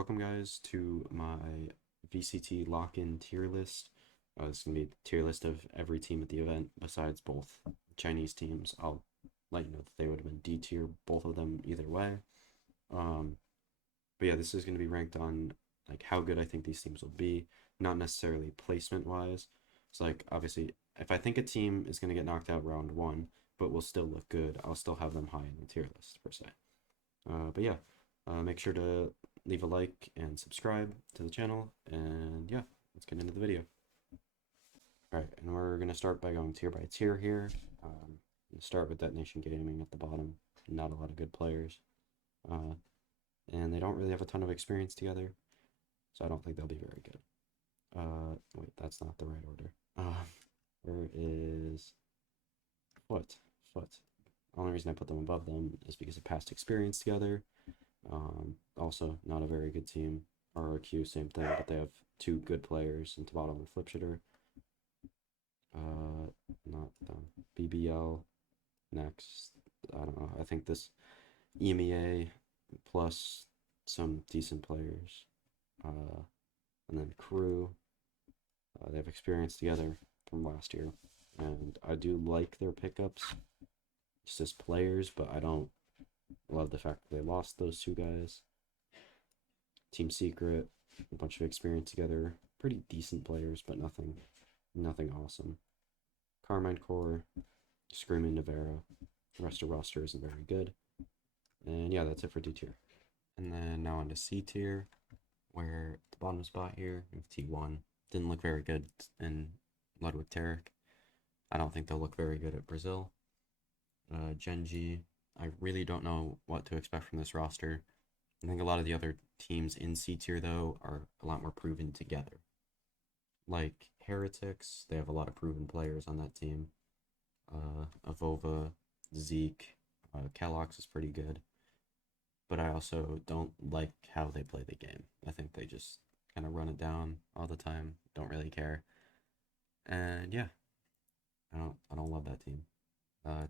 Welcome guys to my VCT lock-in tier list. It's going to be a tier list of every team at the event besides both Chinese teams. I'll let you know that they would have been D tier, both of them either way. Um, but yeah, this is going to be ranked on like how good I think these teams will be, not necessarily placement wise. So like obviously if I think a team is going to get knocked out round one, but will still look good, I'll still have them high in the tier list per se. But yeah, make sure to leave a like and subscribe to the channel. And yeah, let's get into the video. All right, and we're going to start by going tier by tier here. Start with Detonation Gaming at the bottom. Not a lot of good players. And they don't really have a ton of experience together, so I don't think they'll be very good. Wait, that's not the right order. Where is Foot? Foot. The only reason I put them above them is because of past experience together. Also, not a very good team. RRQ, same thing, but they have two good players in Tabata and Flipshitter. Not them. BBL next. I don't know. I think this EMEA plus some decent players. And then Crew. They have experience together from last year. And I do like their pickups just as players, but I don't love the fact that they lost those two guys. Team Secret, a bunch of experience together, pretty decent players, but nothing awesome. Carmine Core, Screaming Navarro. The rest of roster isn't very good. And yeah, that's it for D tier. And then now on to C tier, where the bottom spot here we have T1. Didn't look very good in Ludwig Tarek. I don't think they'll look very good at Brazil. Genji, I really don't know what to expect from this roster. I think a lot of the other teams in C tier, though, are a lot more proven together. Like Heretics, they have a lot of proven players on that team. Avova, Zeke, Kellogg's is pretty good. But I also don't like how they play the game. I think they just kind of run it down all the time. Don't really care. And yeah, I don't love that team.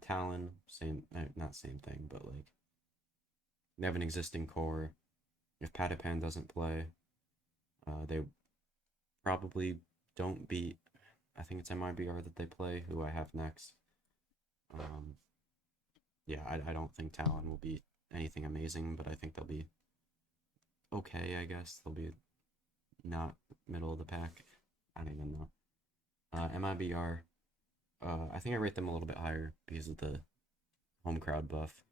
Talon, same, not same thing, but like they have an existing core. If Patapan doesn't play, they probably don't beat. I think it's MIBR that they play, who I have next. Yeah, I don't think Talon will be anything amazing, but I think they'll be okay, I guess. They'll be not middle of the pack. I don't even know. MIBR, I think I rate them a little bit higher because of the home crowd buff.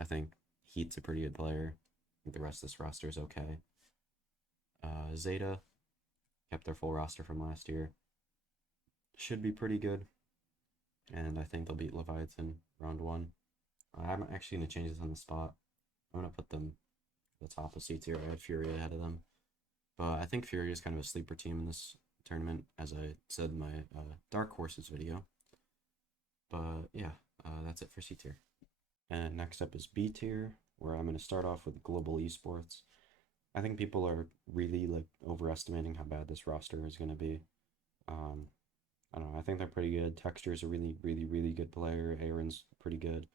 I think Heat's a pretty good player. I think the rest of this roster is okay. Zeta kept their full roster from last year. Should be pretty good. And I think they'll beat Leviathan round one. I'm actually going to change this on the spot. I'm going to put them at the top of C tier. I had Fury ahead of them. But I think Fury is kind of a sleeper team in this tournament, as I said in my Dark Horses video. But yeah, that's it for C tier. And next up is B tier, where I'm going to start off with Global Esports. I think people are really like overestimating how bad this roster is going to be. I don't know. I think they're pretty good. Texture's a really good player. Aaron's pretty good.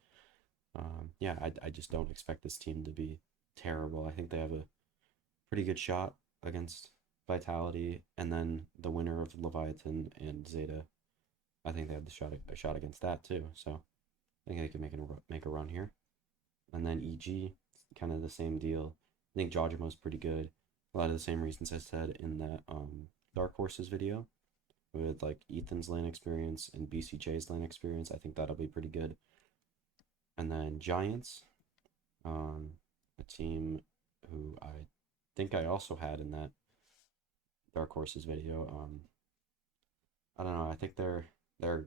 Yeah, I just don't expect this team to be terrible. I think they have a pretty good shot against Vitality, and then the winner of Leviathan and Zeta. I think they have a shot against that too. So I think they can make a run here. And then EG, kind of the same deal. I think Jojimo's pretty good. A lot of the same reasons I said in that Dark Horses video, with like Ethan's lane experience and BCJ's lane experience. I think that'll be pretty good. And then Giants, a team who I think I also had in that Dark Horses video. I don't know. I think they're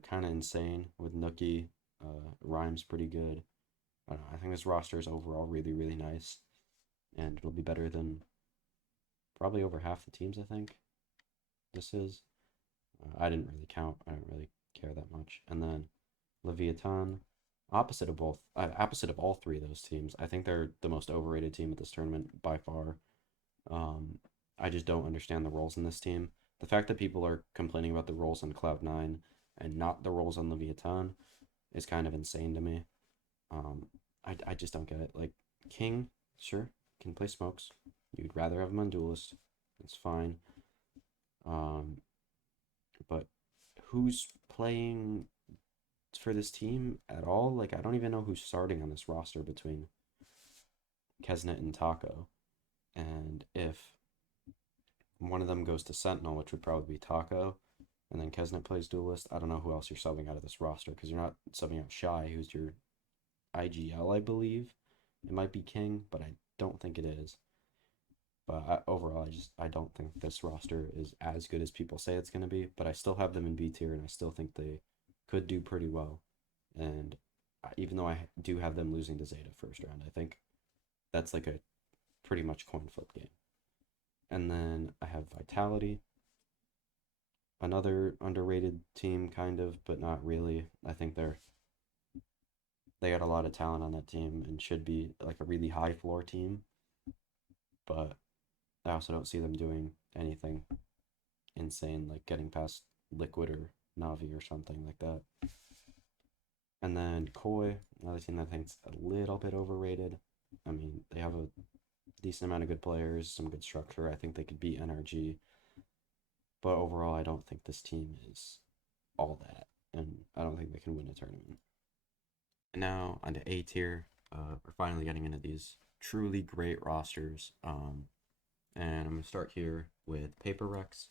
kind of insane with Nookie. Rhymes pretty good. I don't know. I think this roster is overall really nice, and it'll be better than probably over half the teams. I think this is. I didn't really count. I don't really care that much. And then Leviathan, opposite of all three of those teams. I think they're the most overrated team at this tournament by far. I just don't understand the roles in this team. The fact that people are complaining about the roles on Cloud9 and not the roles on Leviathan is kind of insane to me. I just don't get it. Like, King, sure, can play smokes. You'd rather have him on Duelist. It's fine. Um, but who's playing for this team at all? Like, I don't even know who's starting on this roster between Kesnet and Taco. And if one of them goes to Sentinel, which would probably be Taco, and then Kesnet plays Duelist, I don't know who else you're subbing out of this roster because you're not subbing out Shy, who's your IGL, I believe. It might be King, but I don't think it is. But overall, I don't think this roster is as good as people say it's going to be. But I still have them in B tier, and I still think they could do pretty well. And even though I do have them losing to Zeta first round, I think that's like a pretty much coin flip game. And then I have Vitality, another underrated team, kind of, but not really. I think they got a lot of talent on that team and should be like a really high floor team. But I also don't see them doing anything insane, like getting past Liquid or Navi or something like that. And then Koi, another team that I think's a little bit overrated. I mean, they have a decent amount of good players, some good structure. I think they could beat NRG. But overall, I don't think this team is all that. And I don't think they can win a tournament. And now onto A tier. We're finally getting into these truly great rosters. And I'm going to start here with Paper Rex.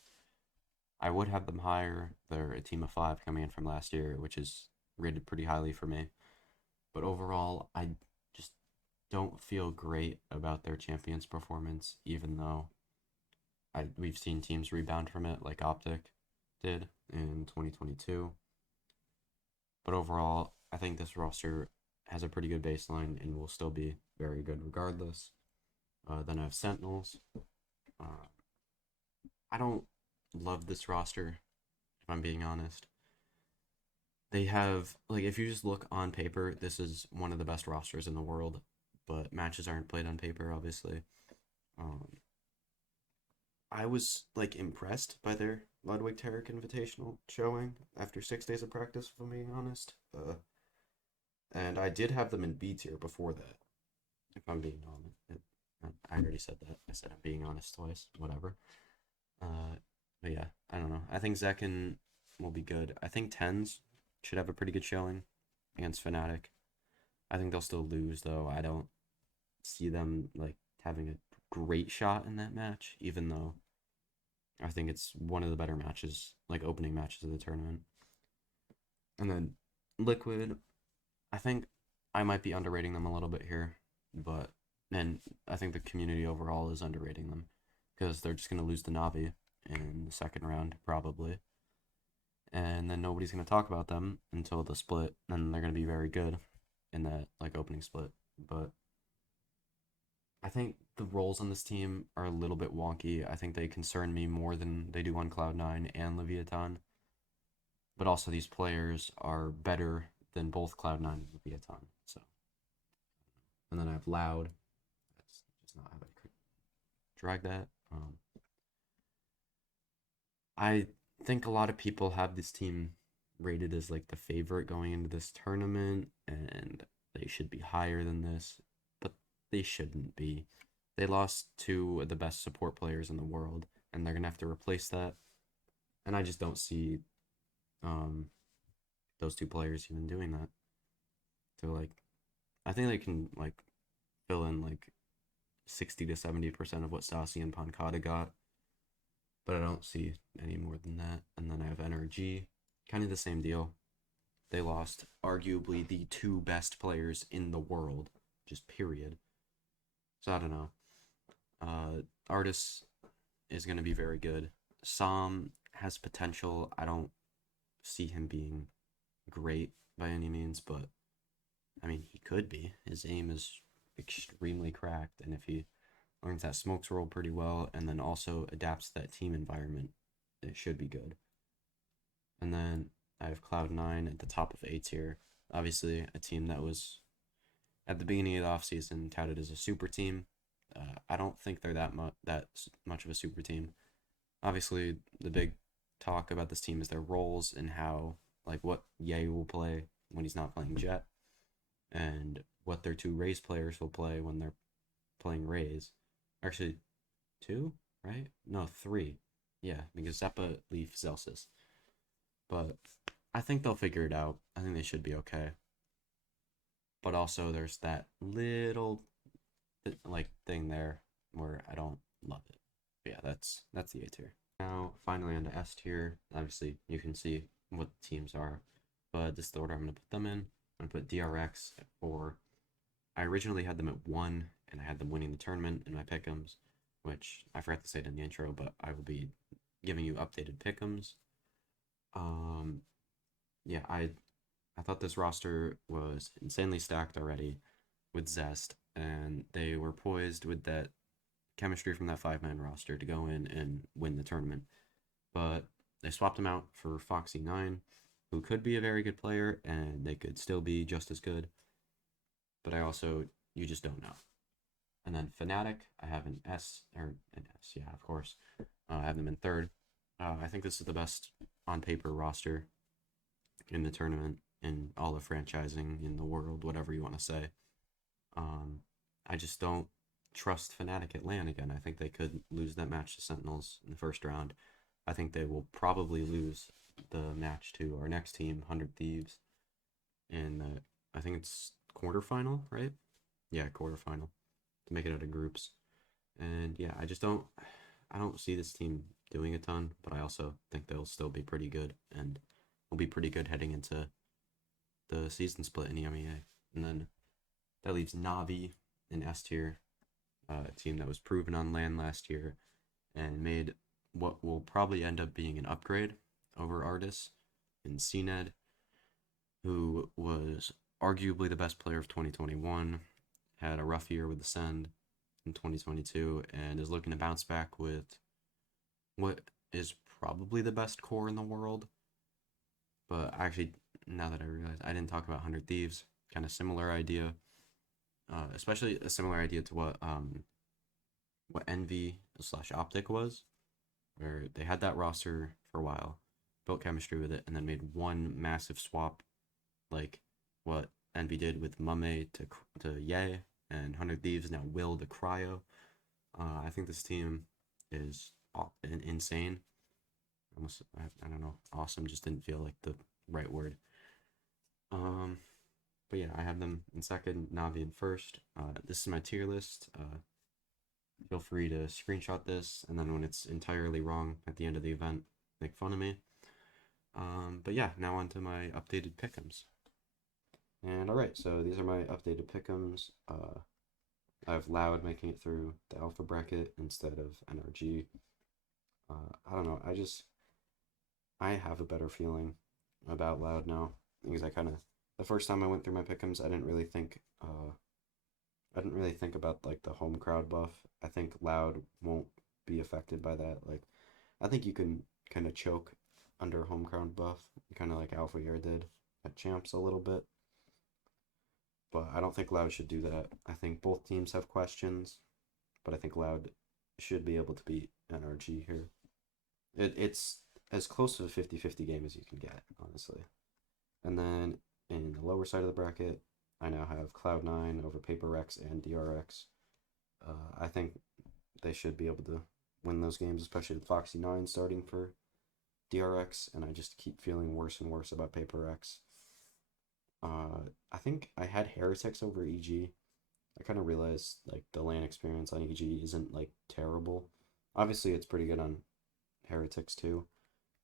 I would have them higher. They're a team of 5 coming in from last year, which is rated pretty highly for me. But overall, I just don't feel great about their champions performance, even though we've seen teams rebound from it, like Optic did in 2022. But overall, I think this roster has a pretty good baseline and will still be very good regardless. Then I have Sentinels. I don't love this roster, if I'm being honest. They have, like, if you just look on paper, this is one of the best rosters in the world, but matches aren't played on paper, obviously. Um, I was, like, impressed by their Ludwig Tarek Invitational showing after 6 days of practice, if I'm being honest. And I did have them in B tier before that, if I'm being honest. I already said that. I said I'm being honest twice. Whatever. But yeah, I don't know. I think Zekken will be good. I think Tens should have a pretty good showing against Fnatic. I think they'll still lose though. I don't see them like having a great shot in that match, even though I think it's one of the better matches, like opening matches of the tournament. And then Liquid, I think I might be underrating them a little bit here, but and I think the community overall is underrating them because they're just gonna lose to Navi in the second round probably, and then nobody's gonna talk about them until the split, and they're gonna be very good in that like opening split. But I think the roles on this team are a little bit wonky. I think they concern me more than they do on Cloud9 and Leviathan. But also these players are better than both Cloud9 and Leviathan. So, and then I have Loud. That's just not how I could drag that. I think a lot of people have this team rated as like the favorite going into this tournament, and they should be higher than this, but they shouldn't be. They lost two of the best support players in the world, and they're gonna have to replace that. And I just don't see um, those two players even doing that. So like, I think they can like fill in like 60 to 70% of what Stassi and Pancada got, but I don't see any more than that. And then I have NRG, kind of the same deal. They lost arguably the two best players in the world, just period. So I don't know. Artis is going to be very good. Sam has potential. I don't see him being great by any means, but I mean, he could be. His aim is extremely cracked, and if he learns that smokes roll pretty well and then also adapts to that team environment, it should be good. And then I have Cloud9 at the top of A tier. Obviously, a team that was at the beginning of the offseason touted as a super team. I don't think they're that much of a super team. Obviously, the big talk about this team is their roles and how, like, what Ye will play when he's not playing Jet, and what their two Raze players will play when they're playing Raze. Actually, 2, right? No, 3. Yeah, because Zeppa, Leaf, Zelsis. But I think they'll figure it out. I think they should be okay. But also, there's that little like thing there where I don't love it. But yeah, that's the A tier. Now, finally on the S tier. Obviously, you can see what teams are, but this is the order I'm gonna put them in. I'm gonna put DRX at 4. I originally had them at 1, and I had them winning the tournament in my pickums, which I forgot to say it in the intro, but I will be giving you updated pickums. Um, yeah, I thought this roster was insanely stacked already with Zest, and they were poised with that chemistry from that 5-man roster to go in and win the tournament. But they swapped him out for Foxy9, who could be a very good player, and they could still be just as good. But you just don't know. And then Fnatic, I have an S, yeah, of course. I have them in 3rd. I think this is the best on paper roster in the tournament, in all of franchising, in the world, whatever you want to say. I just don't trust Fnatic at LAN again. I think they could lose that match to Sentinels in the first round. I think they will probably lose the match to our next team, 100 Thieves, in the, I think it's quarterfinal, right? Yeah, quarterfinal to make it out of groups. And yeah, I don't see this team doing a ton, but I also think they'll still be pretty good and will be pretty good heading into the season split in EMEA. And then that leaves Navi in S tier, a team that was proven on LAN last year and made what will probably end up being an upgrade over Artis in CNED, who was arguably the best player of 2021, had a rough year with the Send in 2022, and is looking to bounce back with what is probably the best core in the world. But actually, now that I realize, I didn't talk about 100 Thieves, kind of similar idea, especially a similar idea to what Envy slash Optic was, where they had that roster for a while, built chemistry with it, and then made one massive swap, like what Envy did with Mame to Ye, and 100 Thieves now Will to Cryo. I think this team is insane. Almost, I don't know, awesome just didn't feel like the right word. But yeah, I have them in 2nd, Navi in 1st. This is my tier list. Feel free to screenshot this, and then when it's entirely wrong at the end of the event, make fun of me. But yeah, now on to my updated pickums. And alright, so these are my updated pickums. I have Loud making it through the alpha bracket instead of NRG. I don't know, I have a better feeling about Loud now, because the first time I went through my pickums, I didn't really think about like the home crowd buff. I think Loud won't be affected by that. Like, I think you can kind of choke under home crowd buff, kind of like Alpha Year did at Champs a little bit. But I don't think Loud should do that. I think both teams have questions, but I think Loud should be able to beat NRG here. It's as close to a 50-50 game as you can get, honestly. And then in the lower side of the bracket, I now have Cloud9 over PaperX and DRX. I think they should be able to win those games, especially with Foxy9 starting for DRX, and I just keep feeling worse and worse about PaperX. I think I had Heretics over EG. I kind of realized like the LAN experience on EG isn't like terrible. Obviously, it's pretty good on Heretics too,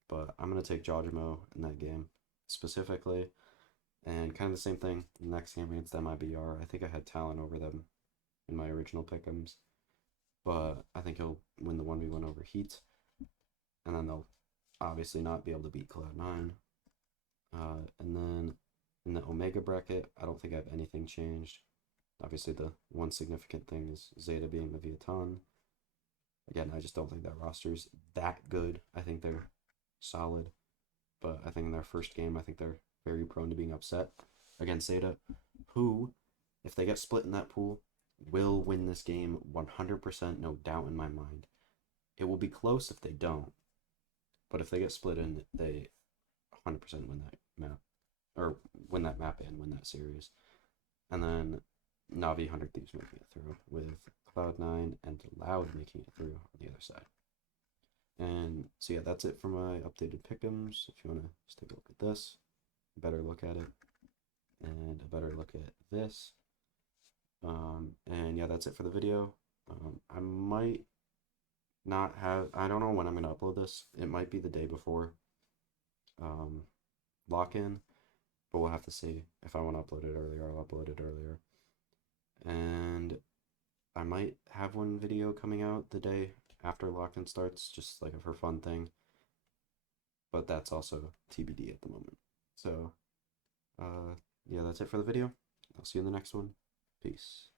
but I'm gonna take Jojimo in that game specifically, and kind of the same thing. The next game against them, IBR. I think I had Talon over them in my original pickums, but I think he'll win the 1v1 over Heat, and then they'll obviously not be able to beat Cloud9. And then in the Omega bracket, I don't think I have anything changed. Obviously, the one significant thing is Zeta being Leviathan. Again, I just don't think that roster's that good. I think they're solid, but I think in their first game, I think they're very prone to being upset against Zeta, who, if they get split in that pool, will win this game 100%, no doubt in my mind. It will be close if they don't, but if they get split in, they 100% win that map, or win that map and win that series. And then Navi 100 Thieves making it through with Cloud9, and Loud making it through on the other side. And so yeah, that's it for my updated Pickems. If you want to just take a look at this, a better look at it, and a better look at this. And yeah, that's it for the video. I might not have, I don't know when I'm going to upload this. It might be the day before lock-in, but we'll have to see. If I want to upload it earlier, I'll upload it earlier. And I might have one video coming out the day after lock-in starts, just like a for fun thing. But that's also TBD at the moment. So, yeah, that's it for the video. I'll see you in the next one. Peace.